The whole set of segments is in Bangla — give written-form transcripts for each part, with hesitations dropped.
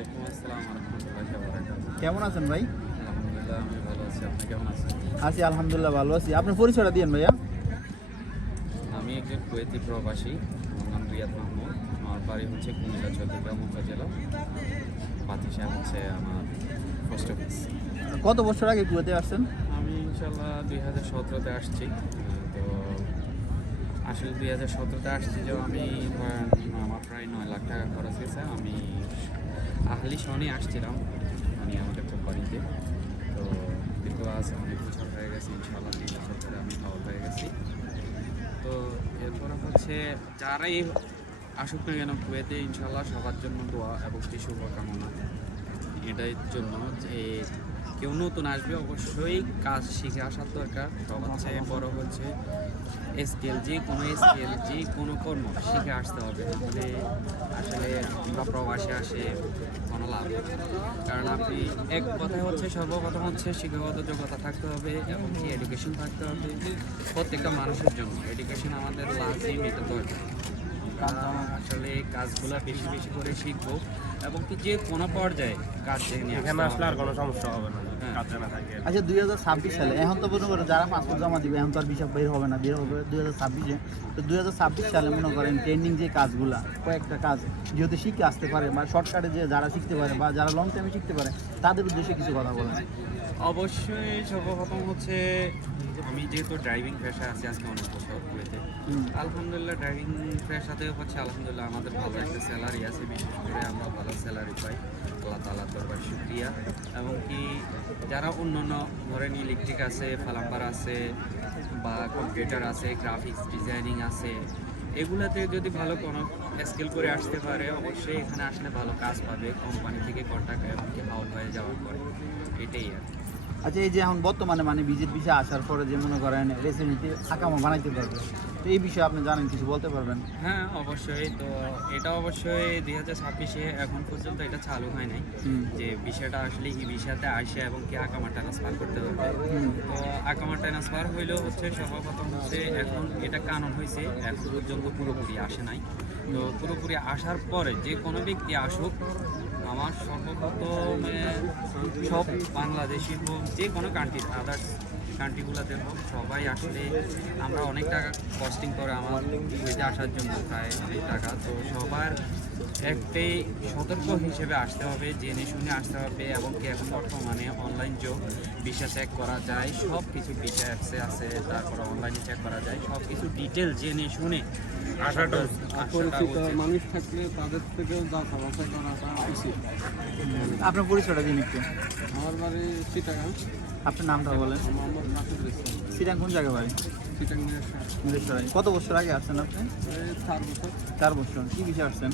ওয়ালাইকুম আসসালাম ওয়া রাহমাতুল্লাহি ওয়া বারাকাতুহু। কেমন আছেন ভাই? আলহামদুলিল্লাহ আমি ভালো আছি। আপনি কেমন আছেন? আছি আলহামদুলিল্লাহ, ভালো আছি। আপনার পরিচয়টা দিয়েন ভাইয়া। আমি একজন কুয়েতি প্রবাসী। আমার নাম রিয়াদ মাহমুদ। আমার বাড়ি হচ্ছে কুমিল্লা চট্টগ্রাম উপজেলা। পাতিশা হচ্ছে আমার পোস্ট অফিস। কত বছর আগে কুয়েতে আসছেন? আমি ইনশাল্লাহ 2017-তে আসছি। তো আসলে 2017-তে আসছি যে আমি ধরেন আমার প্রায় 9 লাখ টাকা খরচ গেছে। আমি আহলি শনি আসছিলাম মানে আমাদের কোম্পানিতে। তো কিন্তু আজ অনেক বছর হয়ে গেছে, ইনশাল্লাহ 3 বছর ধরে আমি পাওয়ার হয়ে গেছি। তো এরপরে হচ্ছে যারাই আসুক না কেন কুয়েতে, ইনশাল্লাহ সবার জন্য দোয়া এবং কি শুভকামনা এটার জন্য যে কেউ নতুন আসবে অবশ্যই কাজ শিখে আসার দরকার। সবার চেয়ে বড় হচ্ছে স্কিল, যে কোনো কর্ম শিখে আসতে হবে। নাহলে আসলে আমরা প্রবাসে আসে কোনো লাভ হবে না। কারণ আপনি এক কথায় হচ্ছে সর্বপ্রথম হচ্ছে শিক্ষাগত যোগ্যতা থাকতে হবে এবং কি এডুকেশন থাকতে হবে। প্রত্যেকটা মানুষের জন্য এডুকেশন আমাদের লাজিম, এটা দরকার। আমরা আসলে কাজগুলো বেশি বেশি করে শিখবো এবং কি যে কোনো পর্যায়ে কাজ নিয়ে এখানে আসলে আর কোনো সমস্যা হবে না, কাজ জানা থাকে। আচ্ছা, 2026 সালে এখন তো মনে করেন যারা পাসপোর্ট জমা দিবে এখন তো আর ভিসা বের হবে না, বের হবে 2026-এ। তো 2026 সালে মনে করেন ট্রেন্ডিং যে কাজগুলা, কয়েকটা কাজ যেহেতু শিখে আসতে পারে বা শর্টকাটে যে যারা শিখতে পারে বা যারা লং টাইমে শিখতে পারে তাদের উদ্দেশ্যে কিছু কথা বলেন। অবশ্যই সর্বপ্রথম হচ্ছে আমি যেহেতু ড্রাইভিং পেশায় আছি আজকে অনেক বছর কুয়েতে, আলহামদুলিল্লাহ ড্রাইভিং পেশাতে হচ্ছে আলহামদুলিল্লাহ আমাদের ভালো একটা স্যালারি আছে। বিশেষ করে আমরা ভালো স্যালারি পাই, আল্লাহ তাআলার দরবারে শুকরিয়া। এবং কি যারা অন্যান্য ধরেন ইলেকট্রিক আছে, প্লাম্বার আছে বা কম্পিউটার আছে, গ্রাফিক্স ডিজাইনিং আছে, এগুলাতে যদি ভালো কোনো স্কিল করে আসতে পারে অবশ্যই এখানে আসলে ভালো কাজ পাবে কোম্পানি থেকে কন্ট্রাক্ট এবং কি হাউল হয়ে যাওয়ার পরে। এটাই আর কি। আচ্ছা, এই যে এখন বর্তমানে মানে ভিজিট ভিসা আসার পরে যে মনে করেন রেসিডেন্সি আকামা বানাইতে পারবে, তো এই বিষয়ে আপনি জানেন, কিছু বলতে পারবেন? হ্যাঁ অবশ্যই। তো এটা অবশ্যই 2026-এ এখন পর্যন্ত এটা চালু হয় নাই যে বিষয়টা আসলে এই বিষয়তে আসে এবং কি আকামা ট্রান্সফার করতে হবে। তো আকামা ট্রান্সফার হইলেও হচ্ছে সর্বপ্রথম হচ্ছে এখন এটা কানুন হয়েছে, এখন পর্যন্ত পুরোপুরি আসে নাই। তো পুরোপুরি আসার পরে যে কোনো ব্যক্তি আসুক, আমার সর্বপ্রথমে সব বাংলাদেশি হোক, যে কোনো কান্ট্রি আদার্স কান্ট্রিগুলোতে হোক, সবাই আসলে আমরা অনেক টাকা কস্টিং করে আমার কুয়েতে আসার জন্য, প্রায় অনেক টাকা। তো সবার একটাই সতর্ক হিসেবে আসতে হবে, জেনে শুনে আসতে হবে। এবং কি এখন বর্তমানে অনলাইন যোগ, ভিসা চেক করা যায়, সব কিছু ভিসা অ্যাপসে আছে, তারপরে অনলাইনে চেক করা যায়, সব কিছু ডিটেল জেনে শুনে আসাটা পরিচিত মানুষ থাকলে তাদের থেকেও যাচাই করাটা উচিত। আপনার পরিচয়টা দিন একটু। আমার বাড়ি চিটাগাং। আপনার নামটা বলেন। মোহাম্মদ নাসিরুল ইসলাম। সিটাং কোন জায়গায় বাড়ি? চিটাগাং মিরেশ্বরাই। কত বছর আগে আসছেন আপনি? 4 বছর। 4 বছর। কি বিষয়ে আসছেন?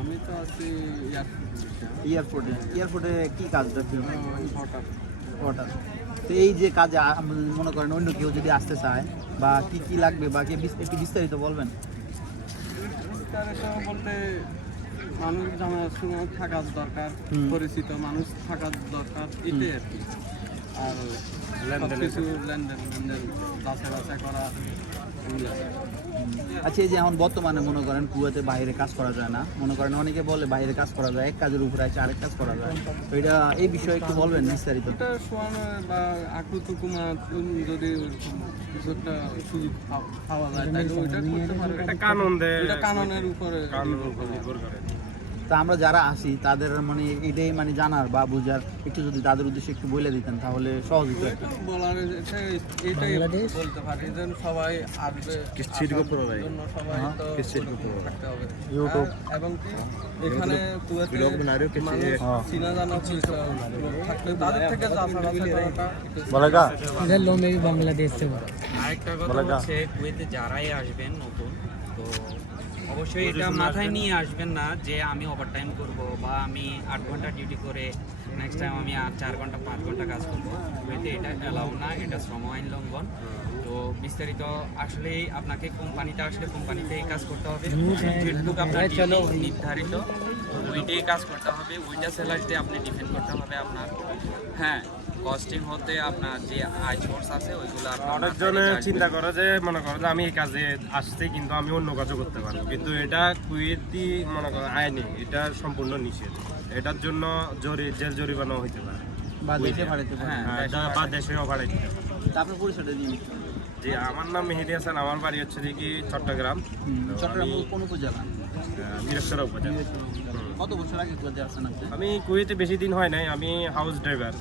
আমি তো আছি এয়ারপোর্টে। এয়ারপোর্টে কি কাজটা ছিল? হঠাৎ ওটা তো এই যে কাজে মনে করেন অন্য কেউ যদি আসতে চায় বা কি কি লাগবে বা কি একটু বিস্তারিত বলবেন? বলতে মানুষ জানাশোনা থাকার দরকার, পরিচিত মানুষ থাকার দরকার, এটাই আর কি। আর কিছু লেনদেন বাছাই করা। আচ্ছা, এই যে এখন বর্তমানে মনে করেন কুয়েতে বাইরে কাজ করা যায় না, মনে করেন অনেকে বলে বাইরে কাজ করা যায়, এক কাজের উপরে আছে আরেক কাজ করা যায়, তো এটা এই বিষয়ে একটু বলবেন বিস্তারিত। এটা শোয়ানো বা আকুতুকুমা যদি কিছু একটা সুযোগ পাওয়া যায় তাহলে ওইটা করতে পারবে। এটা কানুনের উপরে নির্ভর করে। তা আমরা যারা আসি তাদের মানে এটাই মানে জানার বা বোঝার একটু যদি তাদের উদ্দেশ্যে একটু বলে দিতেন তাহলে সহজ হতো। বলার এটাই বলতে পারি যে সবাই আসবে, জন্য সবাই তো থাকতে হবে ইউটিউব এবং কি এখানে কুয়েতে চীনা জানা থাকলে তাদের থেকে বাংলাদেশ। আরেকটা কথা হচ্ছে কুয়েতে যারাই আসবেন নতুন, তো অবশ্যই এটা মাথায় নিয়ে আসবেন না যে আমি ওভারটাইম করব বা আমি 8 ঘন্টা ডিউটি করে নেক্সট টাইম আমি আর 4 ঘন্টা 5 ঘন্টা কাজ করবো। কুয়েতে এটা অ্যালাউ না, এটা শ্রম আইন লঙ্ঘন। তো বিস্তারিত আসলে আপনাকে কোম্পানিতে আসলে কোম্পানিতেই কাজ করতে হবে, যেটুকু আপনার নির্ধারিত ওইটাই কাজ করতে হবে, ওইটা স্যালারিতে আপনি ডিপেন্ড করতে হবে আপনার। হ্যাঁ, কস্টিং হতে আপনার যে আয় সোর্স আছে ওইগুলো আপনার অনেকজনে চিন্তা করে যে মনে করে যে আমি এই কাজে আসছি কিন্তু আমি অন্য কাজও করতে পারবো, কিন্তু এটা কুয়েতি মনে করে আইনি এটা সম্পূর্ণ নিষেধ। এটার জন্য জেল জরিমানা হইতে পারে বা দেশে পাঠাতে পারে। হ্যাঁ, বা দেশেও পাঠাইতে পারে। তা আপনার পরিচয়টা দিন। জি, আমার নাম মেহেদি হাসান, আমার বাড়ি হচ্ছে দেখি চট্টগ্রাম, চট্টগ্রাম কোন উপজেলা? মিরসরা উপজেলা। কত বছর আগে কোথায় আসছেন আপনি? আমি কুয়েতে বেশি দিন হয় নাই, আমি হাউস ড্রাইভার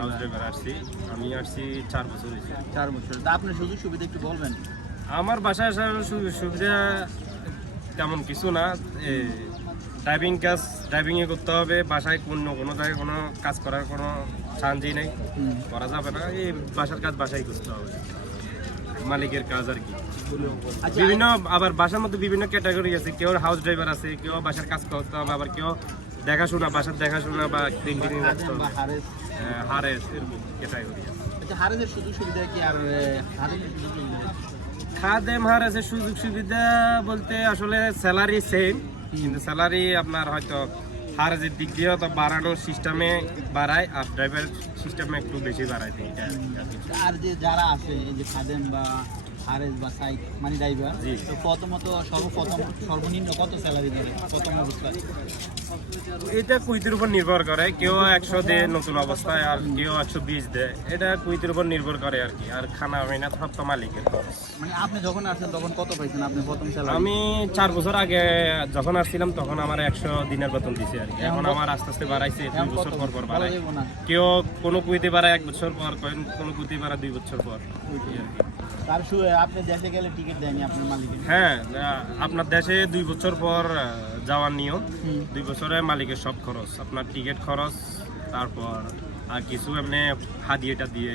হাউস ড্রাইভার আসছি। আমি আসছি 4 বছর হয়েছে। 4 বছর। তা আপনার সুযোগ সুবিধা একটু বলবেন? আমার বাসায় আসার সুবিধা তেমন কিছু না। ড্রাইভিংয়ে করতে হবে, বাসায় কোনো জায়গায় কোনো কাজ করার কোনো চান্সই নেই, করা যাবে না। এই বাসার কাজ বাসায় করতে হবে, মালিকের কাজ আর কি। আচ্ছা, বিভিন্ন আবার বাসার মধ্যে বিভিন্ন ক্যাটাগরি আছে, কেউ হাউস ড্রাইভার আছে, কেউ বাসার কাজ করতে হবে, আবার কেউ দেখাশোনা, বাসার দেখাশোনা বা ক্লিনিং রাখতে হবে, বা হারেস। হারেস এরকম ক্যাটাগরি আছে। আচ্ছা, হারেসের সুযোগ সুবিধা কি? আর হারেসের সুযোগ সুবিধা? খাদেম হারেসের সুযোগ সুবিধা বলতে আসলে স্যালারি সেম, কিন্তু স্যালারি আপনার হয়তো হারেসের দিক দিয়ে তো বাড়ানোর সিস্টেমে বাড়ায়, আর ড্রাইভার সিস্টেমে একটু বেশি বাড়ায় দেয় এটা আর কি। আর যে যারা আছে এই যে খাদেম বা হারেস বা সাইক মানে ড্রাইভার, জি। তো প্রথমত সর্বনিম্ন কত স্যালারি দেবে প্রথম অবস্থায়? এটা কুইতের উপর নির্ভর করে, কেউ 100 দেয় নতুন অবস্থায়, আর কেউ 120 দেয়। এটা কুইতের উপর নির্ভর করে আর কি। আর খানা হয় না সব তো মালিকের। মানে আপনি যখন আসছেন তখন কত পাইছেন আপনি প্রথম স্যালারি? আমি 4 বছর আগে যখন আসছিলাম তখন আমার 100 দিনের বেতন দিছে আর কি। এখন আমার আস্তে আস্তে বাড়াইছে, 2 বছর পর পর বাড়ায়। কেউ কোনো কুইতে বাড়ায় 1 বছর পর, কোনো কুইতে বাড়ায় 2 বছর পর। তার আপনি দেশে গেলে টিকিট দেয়নি আপনার মালিকের? হ্যাঁ, আপনার দেশে 2 বছর পর যাওয়ার নিয়ম। 2 বছরে মালিকের সব খরচ, আপনার টিকিট খরচ, তারপর আর কিছু এমনি হাদিয়াটা দিয়ে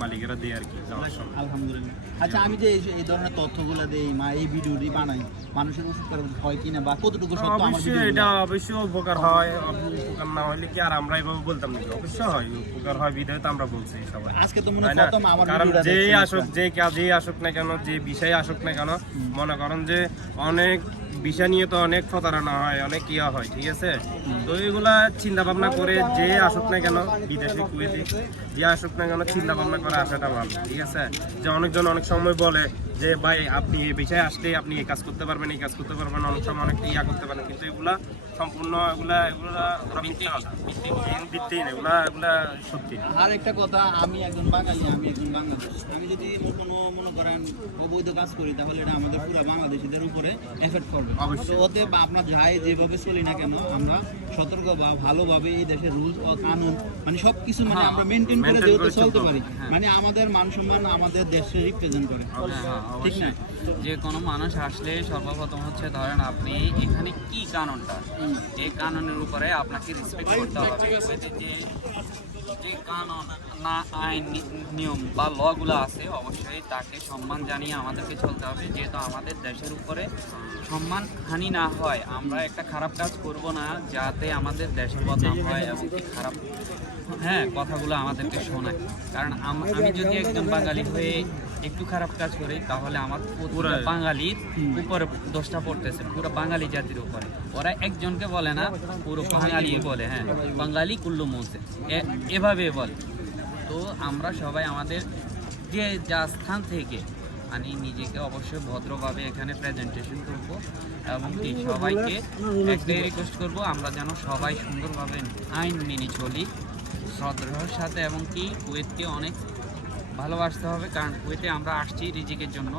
মালিকেরা দিয়ে আর কি যাওয়ার সময়। আলহামদুলিল্লাহ। আচ্ছা, আমি যে এই ধরনের তথ্যগুলো দেই এই ভিডিওটি বানাই, মানুষের উপকার হয় কিনা বা কতটুকু সত্য আমার অবশ্যই ভিডিওগুলো? এটা অবশ্যই উপকার হয়। উপকার না হলে কি আর আমরা এইভাবে বলতাম নাকি? অবশ্যই হয়, উপকার হয় বিধায় তো আমরা বলছি সবাই, আজকে তো মনে তাই না? প্রথম আমার কারণ ভিডিওটা যে দেখছেন আসুক, আপনারা। যে কাজেই আসুক না কেন, যে বিষয়ে আসুক না কেন, মনে করেন যে অনেক বিষয় নিয়ে তো অনেক প্রতারণা হয়, অনেক ইয়া হয়, ঠিক আছে? তো এগুলা চিন্তা ভাবনা করে যে আসুক না কেন, বিদেশে কুয়েতে যে আসুক না কেন, চিন্তা ভাবনা করে আসাটা ভালো, ঠিক আছে? যে অনেকজন অনেক সময় বলে যে ভাই আপনি এই বিষয়ে আসলে আপনি এই কাজ করতে পারবেন, এই কাজ করতে পারবেন, অনেক সময় অনেক ইয়া করতে পারেন, কিন্তু এগুলা সম্পূর্ণ এগুলা ভিত্তিহীন, এগুলা সত্যি না। আর একটা কথা, আমি একজন বাঙালি, আমি একজন বাংলাদেশ। আমি যদি কোনো মনে করেন অবৈধ কাজ করি তাহলে এটা আমাদের পুরো বাংলাদেশিদের উপরে এফেক্ট করবে। তো ওতে বা আমরা যাই যেভাবে চলি না কেন, আমরা সতর্ক বা ভালোভাবে এই দেশের রুলস ও কানুন মানে সবকিছু মানে আমরা মেনটেন করে maintain যেহেতু করে চলতে চলতে পারি, হ্যাঁ। মানে আমাদের মান সম্মান আমাদের দেশে রিপ্রেজেন্ট করে। ঠিক না? যে কোনো মানুষ আসলে সর্বপ্রথম হচ্ছে ধরেন আপনি এখানে কি কানুনটা, এই কানুনের উপরে আপনাকে রেসপেক্ট করতে হবে। এতে যে কানুন না আইন নিয়ম বা লগুলো আছে অবশ্যই তাকে সম্মান জানিয়ে আমাদেরকে চলতে হবে, যেহেতু আমাদের দেশের উপরে সম্মান হানি না হয়। আমরা একটা খারাপ কাজ করব না যাতে আমাদের দেশের বদনাম হয় এবং কি খারাপ কথাগুলো আমাদেরকে শোনায়। কারণ আমি যদি একজন বাঙালি হয়ে একটু খারাপ কাজ করি তাহলে আমার পুরো বাঙালির উপরে দোষটা পড়তেছে, পুরো বাঙালি জাতির উপরে। ওরা একজনকে বলে না, পুরো বাঙালি বলে, হ্যাঁ বাঙালি কুল্লু মুসে এভাবে বলে। তো আমরা সবাই আমাদের যে যা স্থান থেকে মানে নিজেকে অবশ্যই ভদ্রভাবে এখানে প্রেজেন্টেশন করব এবং কি সবাইকে একটাই রিকোয়েস্ট করব আমরা যেন সবাই সুন্দরভাবে আইন মেনে চলি শ্রদ্ধার সাথে, এবং কি কুয়েতকে অনেক ভালোবাসতে হবে। কারণ কুয়েতে আমরা আসছি রিজিকের জন্য,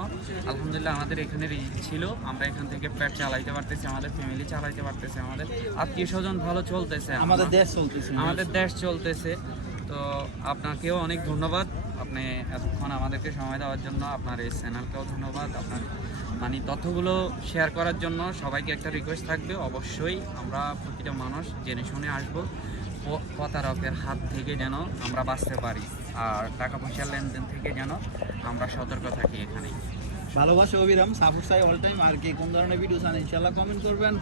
আলহামদুলিল্লাহ আমাদের এখানে রিজিক ছিল, আমরা এখান থেকে পেট চালাইতে পারতেছি, আমাদের ফ্যামিলি চালাইতে পারতেছি, আমাদের আত্মীয় স্বজন ভালো চলতেছে, আমাদের দেশ চলতেছে, আমাদের দেশ চলতেছে। তো আপনাকেও অনেক ধন্যবাদ, আপনি এতক্ষণ আমাদেরকে সময় দেওয়ার জন্য, আপনার এই চ্যানেলকেও ধন্যবাদ, আপনার মানে তথ্যগুলো শেয়ার করার জন্য। সবাইকে একটা রিকোয়েস্ট থাকবে, অবশ্যই আমরা প্রতিটা মানুষ জেনে শুনে আসবো, প্রতারকের হাত থেকে যেন আমরা বাঁচতে পারি, আর টাকা পয়সার লেনদেন থেকে যেন আমরা সতর্ক থাকি এখানে। ভালোবাসা অবিরাম, সাপোর্ট চাই অল টাইম। আর কি কোন ধরনের ভিডিও চান ইনশাআল্লাহ কমেন্ট করবেন।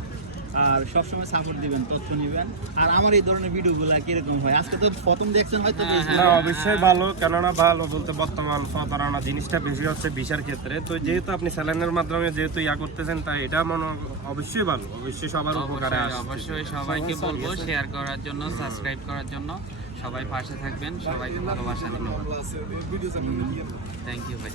আর সবসময় সাপোর্ট দিবেন, তথ্য নেবেন। আর আমার এই ধরনের ভিডিওগুলো কিরকম হয়, আজকে তো প্রথম দেখছেন হয়তো বেশ না অবশ্যই ভালো, কেননা ভালো বলতে বর্তমান প্রতারণা জিনিসটা বেশি হচ্ছে ভিসার ক্ষেত্রে। তো যেহেতু আপনি স্যালাইনের মাধ্যমে যেহেতু করতেছেন, তাই এটা মনে অবশ্যই ভালো, অবশ্যই সবার উপকারে আসছে। অবশ্যই সবাইকে বলবো শেয়ার করার জন্য, সাবস্ক্রাইব করার জন্য। সবাই পাশে থাকবেন, সবাইকে ভালোবাসা দিবেন। থ্যাংক ইউ ভাই।